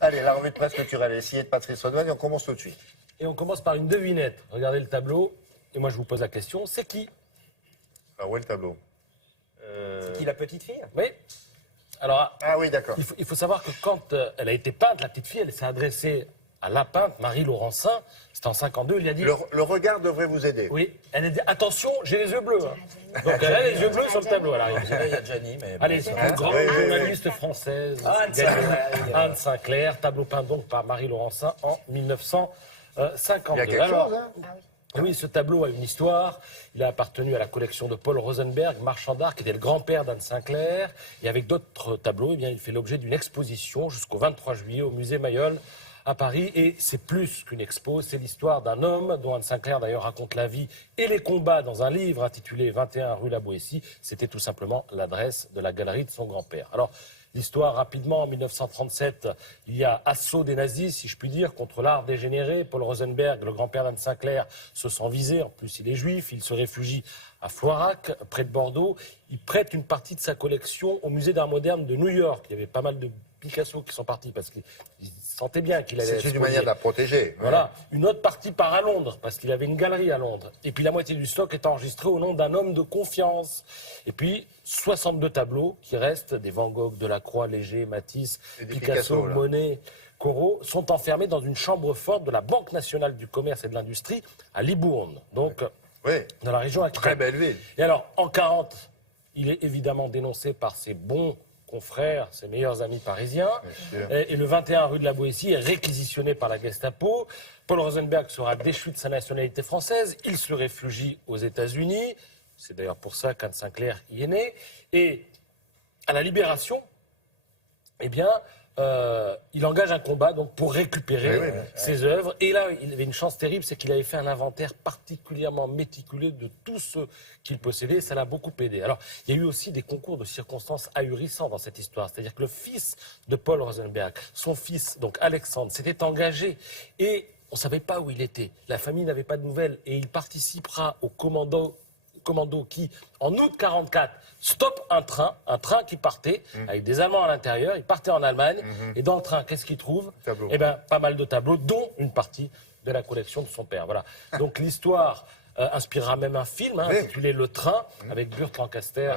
Allez, la revue de presse culturelle est signée de Patrice Redouane et on commence tout de suite. Et on commence par une devinette. Regardez le tableau, et moi je vous pose la question, c'est qui? Alors, où est le tableau? C'est qui, la petite fille? Oui. Alors, Ah oui, d'accord. il faut savoir que quand elle a été peinte, la petite fille, elle s'est adressée à la peintre, Marie Laurencin, c'était en 52, il lui a dit... Le regard devrait vous aider. Oui, elle a dit, attention, j'ai les yeux bleus. Hein. Donc elle a les yeux bleus sur le tableau, elle arrive. Il y a Gianni, mais... Allez, c'est une grande oui, oui, oui. journaliste française, Anne Sinclair. Anne Sinclair, tableau peint donc par Marie Laurencin en 1952. Il y a quelque chose, hein? Oui, ce tableau a une histoire. Il a appartenu à la collection de Paul Rosenberg, marchand d'art, qui était le grand-père d'Anne Sinclair. Et avec d'autres tableaux, eh bien, il fait l'objet d'une exposition jusqu'au 23 juillet au musée Mayol à Paris. Et c'est plus qu'une expo, c'est l'histoire d'un homme dont Anne Sinclair d'ailleurs raconte la vie et les combats dans un livre intitulé 21 rue La Boétie. C'était tout simplement l'adresse de la galerie de son grand-père. Alors, l'histoire, rapidement, en 1937, il y a assaut des nazis, si je puis dire, contre l'art dégénéré. Paul Rosenberg, le grand-père d'Anne Sinclair, se sent visé. En plus, il est juif. Il se réfugie à Floirac, près de Bordeaux. Il prête une partie de sa collection au musée d'art moderne de New York. Il y avait pas mal de Picasso qui sont partis parce qu'ils sentaient bien qu'il allait... C'est une manière de la protéger. Voilà. Une autre partie part à Londres, parce qu'il avait une galerie à Londres. Et puis la moitié du stock est enregistré au nom d'un homme de confiance. Et puis 62 tableaux qui restent, des Van Gogh, Delacroix, Léger, Matisse, Picasso, Monet, Corot, sont enfermés dans une chambre forte de la Banque nationale du commerce et de l'industrie à Libourne, donc dans la région Aquitaine. Très belle ville. Et alors, en 40, il est évidemment dénoncé par ses bons confrères, ses meilleurs amis parisiens. Et le 21 rue de la Boétie est réquisitionné par la Gestapo. Paul Rosenberg sera déchu de sa nationalité française. Il se réfugie aux États-Unis. C'est d'ailleurs pour ça qu'Anne Sinclair y est née. Et à la Libération, eh bien, il engage un combat donc, pour récupérer ses œuvres. Et là, il avait une chance terrible, c'est qu'il avait fait un inventaire particulièrement méticuleux de tout ce qu'il possédait. Ça l'a beaucoup aidé. Alors, il y a eu aussi des concours de circonstances ahurissants dans cette histoire. C'est-à-dire que le fils de Paul Rosenberg, son fils, donc Alexandre, s'était engagé et on ne savait pas où il était. La famille n'avait pas de nouvelles et il participera au commando qui, en août 44, stoppe un train qui partait, avec des Allemands à l'intérieur, il partait en Allemagne, et dans le train, qu'est-ce qu'il trouve? Eh bien, pas mal de tableaux, dont une partie de la collection de son père. Voilà. Donc l'histoire inspirera même un film intitulé Le Train, avec Burt Lancaster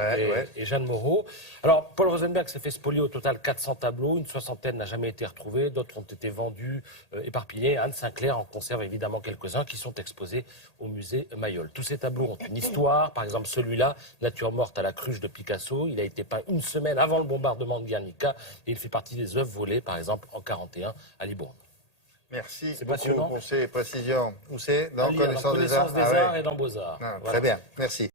et Jeanne Moreau. Alors, Paul Rosenberg s'est fait spolier au total 400 tableaux, une soixantaine n'a jamais été retrouvée, d'autres ont été vendus, éparpillés. Anne Sinclair en conserve évidemment quelques-uns qui sont exposés au musée Mayol. Tous ces tableaux ont une histoire, par exemple celui-là, Nature morte à la cruche de Picasso, il a été peint une semaine avant le bombardement de Guernica et il fait partie des œuvres volées, par exemple en 41 à Libourne. Merci beaucoup pour ces précisions. Où c'est? Dans Connaissance des Arts et dans Beaux-Arts. Très bien, merci.